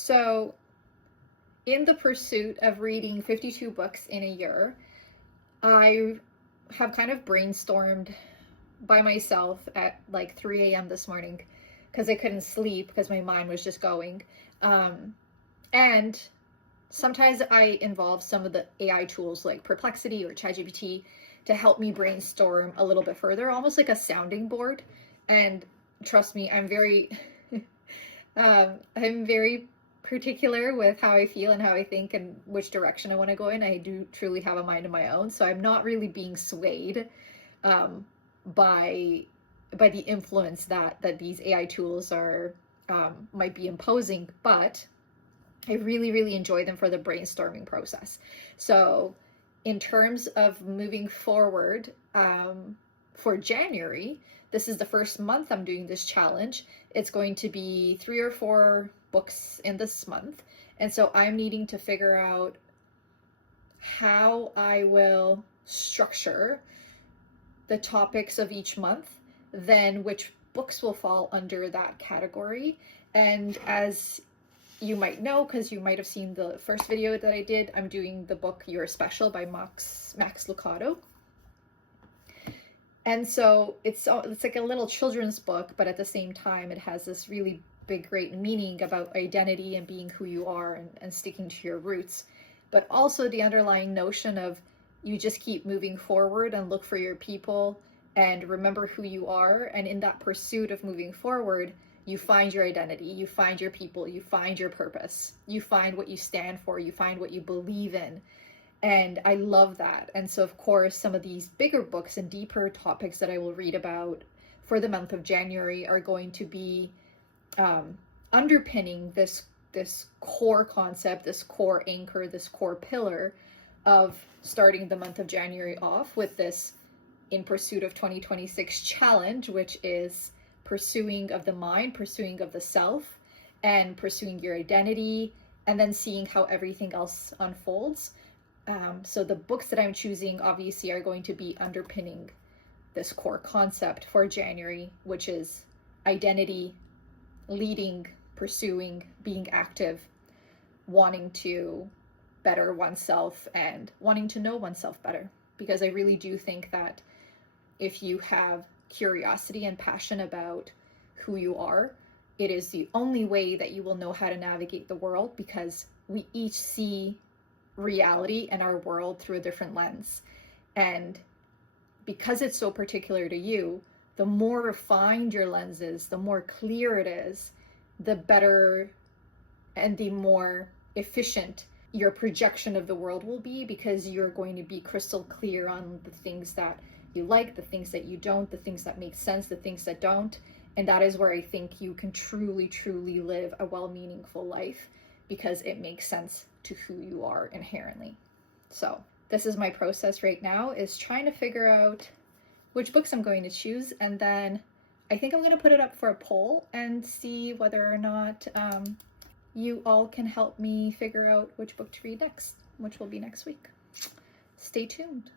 So, in the pursuit of reading 52 books in a year, I have kind of brainstormed by myself at like 3 a.m. this morning because I couldn't sleep because my mind was just going. And sometimes I involve some of the AI tools like Perplexity or ChatGPT to help me brainstorm a little bit further, almost like a sounding board. And trust me, I'm very particular with how I feel and how I think and which direction I want to go in. I do truly have a mind of my own, so I'm not really being swayed by the influence that these AI tools are might be imposing, but I really enjoy them for the brainstorming process. So in terms of moving forward, for January, this is the first month I'm doing this challenge. It's going to be 3 or 4 books in this month. And so I'm needing to figure out how I will structure the topics of each month, then which books will fall under that category. And as you might know, because you might have seen the first video that I did, I'm doing the book You're Special by Max Lucado. And so it's like a little children's book, but at the same time, it has this really big, great meaning about identity and being who you are and sticking to your roots. But also the underlying notion of you just keep moving forward and look for your people and remember who you are. And in that pursuit of moving forward, you find your identity, you find your people, you find your purpose, you find what you stand for, you find what you believe in. And I love that. And so, of course, some of these bigger books and deeper topics that I will read about for the month of January are going to be underpinning this core concept, this core anchor, this core pillar of starting the month of January off with this In Pursuit of 2026 challenge, which is pursuing of the mind, pursuing of the self, and pursuing your identity, and then seeing how everything else unfolds. So the books that I'm choosing obviously are going to be underpinning this core concept for January, which is identity, leading, pursuing, being active, wanting to better oneself and wanting to know oneself better. Because I really do think that if you have curiosity and passion about who you are, it is the only way that you will know how to navigate the world, because we each see reality and our world through a different lens. And because it's so particular to you, the more refined your lens is, the more clear it is, the better and the more efficient your projection of the world will be, because you're going to be crystal clear on the things that you like, the things that you don't, the things that make sense, the things that don't. And that is where I think you can truly live a well-meaningful life, because it makes sense to who you are inherently. So this is my process right now, is trying to figure out which books I'm going to choose. And then I think I'm going to put it up for a poll and see whether or not you all can help me figure out which book to read next, which will be next week. Stay tuned.